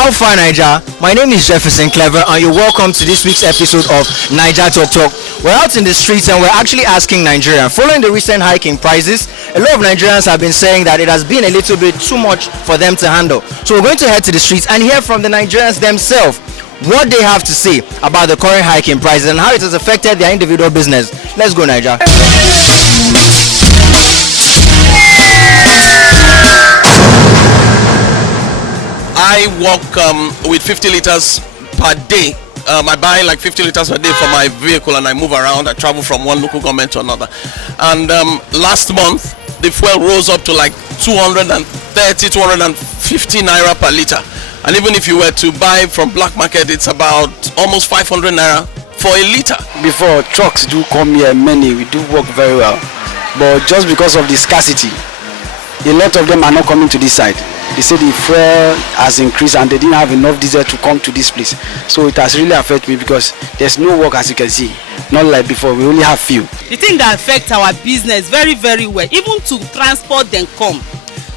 How far, NAIJA? My name is Jefferson Clever, and you're welcome to this week's episode of NAIJA Talk-TALK. We're out in the streets and we're actually asking Nigerians. Following the recent hike in prices, a lot of Nigerians have been saying that it has been a little bit too much for them to handle. So we're going to head to the streets and hear from the Nigerians themselves what they have to say about the current hike in prices and how it has affected their individual business. Let's go, NAIJA. I walk with 50 liters per day. I buy like 50 liters per day for my vehicle and I move around. I travel from one local government to another. And last month, the fuel rose up to like 230, 250 naira per liter. And even if you were to buy from black market, it's about almost 500 naira for a liter. Before, trucks do come here, many, we do work very well. But just because of the scarcity, a lot of them are not coming to this side. They say the fuel has increased and they didn't have enough diesel to come to this place. So it has really affected me because there's no work, as you can see. Not like before, we only have few. The thing that affects our business very, very well, even to transport them come.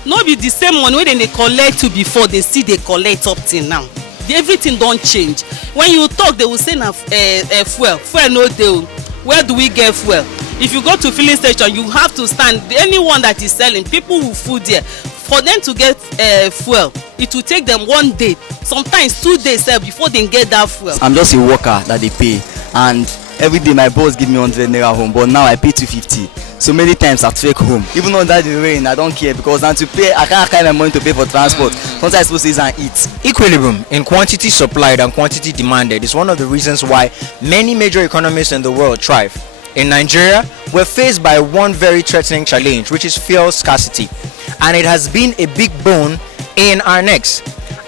Not be the same money when they collect to before, they see they collect up till now. Everything don't change. When you talk, they will say fuel no deal. Where do we get fuel? If you go to filling station, you have to stand. Anyone that is selling, people will food there. For them to get fuel, it will take them 1 day, sometimes 2 days before they get that fuel. I'm just a worker that they pay, and every day my boss give me 100 naira home, but now I pay 250. So many times I take home. Even under the rain, I don't care because now to pay, I can't carry my money to pay for transport. Sometimes I'm supposed to eat and eat. Equilibrium in quantity supplied and quantity demanded is one of the reasons why many major economies in the world thrive. In Nigeria, we're faced by one very threatening challenge, which is fuel scarcity. And it has been a big bone in our necks.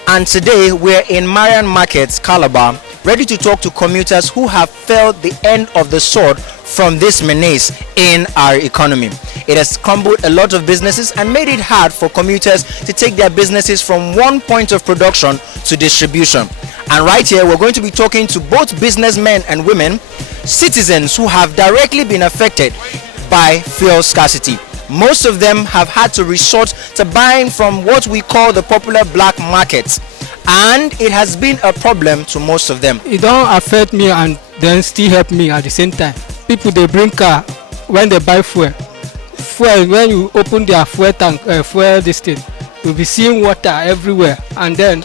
And today we're in Marian Market, Calabar, ready to talk to commuters who have felt the end of the sword from this menace in our economy. It has crumbled a lot of businesses and made it hard for commuters to take their businesses from one point of production to distribution. And right here, we're going to be talking to both businessmen and women, citizens who have directly been affected by fuel scarcity. Most of them have had to resort to buying from what we call the popular black market, and it has been a problem to most of them. It don't affect me and then still help me at the same time. People, they bring car when they buy fuel. When you open their fuel tank, fuel this thing, you'll be seeing water everywhere, and then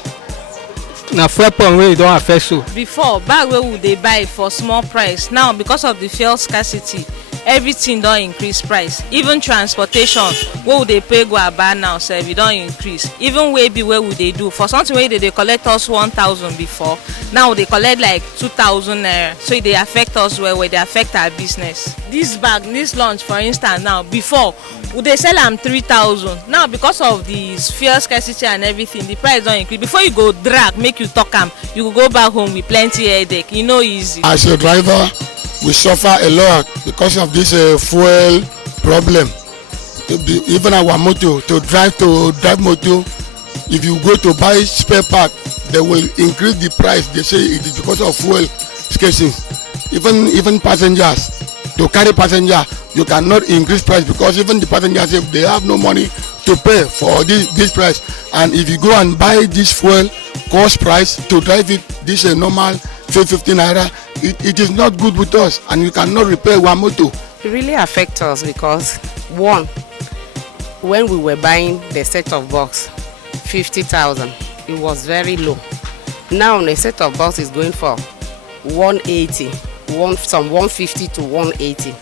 na fuel pump where it don't affect so. Before, back where would they buy for small price? Now, because of the fuel scarcity, everything don't increase price. Even transportation, what would they pay go about now, sir? It don't increase. Even maybe where would they do for something where they collect us 1,000 before, now they collect like 2,000 naira. So they affect us where they affect our business. This bag, this lunch, for instance, now before would they sell them 3,000? Now because of the fuel scarcity and everything, the price don't increase. Before you go drag, make you talk them, you go back home with plenty headache. You know, easy. As a driver, we suffer a lot because of this fuel problem. Even our motor, to drive motor, if you go to buy spare part, they will increase the price. They say it is because of fuel scarcity. Even passengers, to carry passenger, you cannot increase price because even the passengers, if they have no money to pay for this price, and if you go and buy this fuel cost price to drive it, this is normal 15 naira. It is not good with us, and you cannot repair one motor. It really affects us because one, when we were buying the set of box, 50,000, it was very low. Now the set of box is going for 180, from 150 to 180.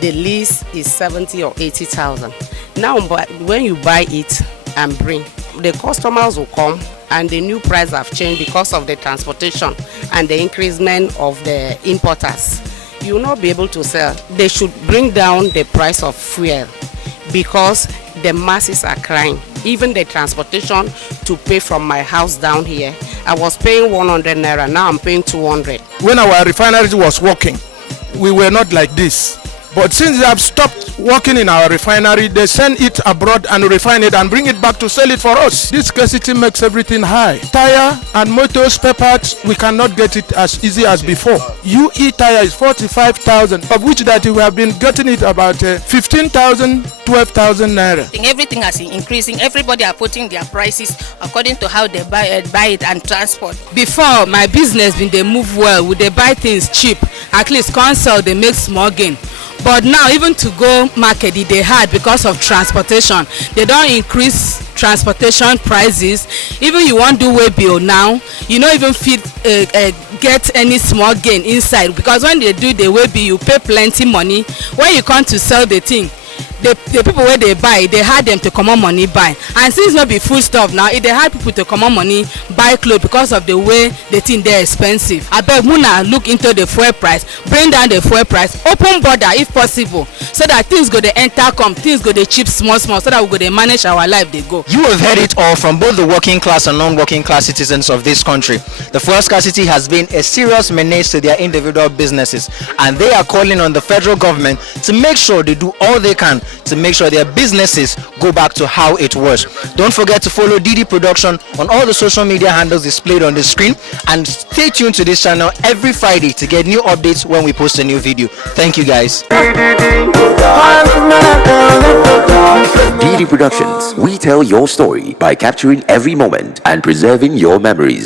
The lease is 70 or 80,000. Now, when you buy it and bring, the customers will come, and the new price have changed because of the transportation and the increasement of the importers. You will not be able to sell. They should bring down the price of fuel because the masses are crying. Even the transportation to pay from my house down here, I was paying 100 naira, now I'm paying 200. When our refinery was working, we were not like this. But since they have stopped working in our refinery, they send it abroad and refine it and bring it back to sell it for us. This scarcity makes everything high. Tire and motor spare parts, we cannot get it as easy as before. UE tire is 45,000, of which that we have been getting it about 15,000, 12,000 naira. Everything has been increasing. Everybody are putting their prices according to how they buy it and transport. Before, my business been they move well, would they buy things cheap, at least consult they make small gain. But now even to go market it they hard because of transportation. They don't increase transportation prices. Even you want do way bill now, you don't even fit get any small gain inside, because when they do the way bill you pay plenty money. When you come to sell the thing, the people where they buy, they had them to come on money buy. And since not be full stuff now, if they had people to come on money buy clothes because of the way they think they're expensive. I beg Muna look into the fuel price, bring down the fuel price, open border if possible, so that things go to enter come, things go to cheap small, so that we go to manage our life they go. You have heard it all from both the working class and non-working class citizens of this country. The fuel scarcity has been a serious menace to their individual businesses, and they are calling on the federal government to make sure they do all they can to make sure their businesses go back to how it was. Don't forget to follow Didi Production on all the social media handles displayed on the screen, and stay tuned to this channel every Friday to get new updates when we post a new video. Thank you guys. Didi Productions, we tell your story by capturing every moment and preserving your memories.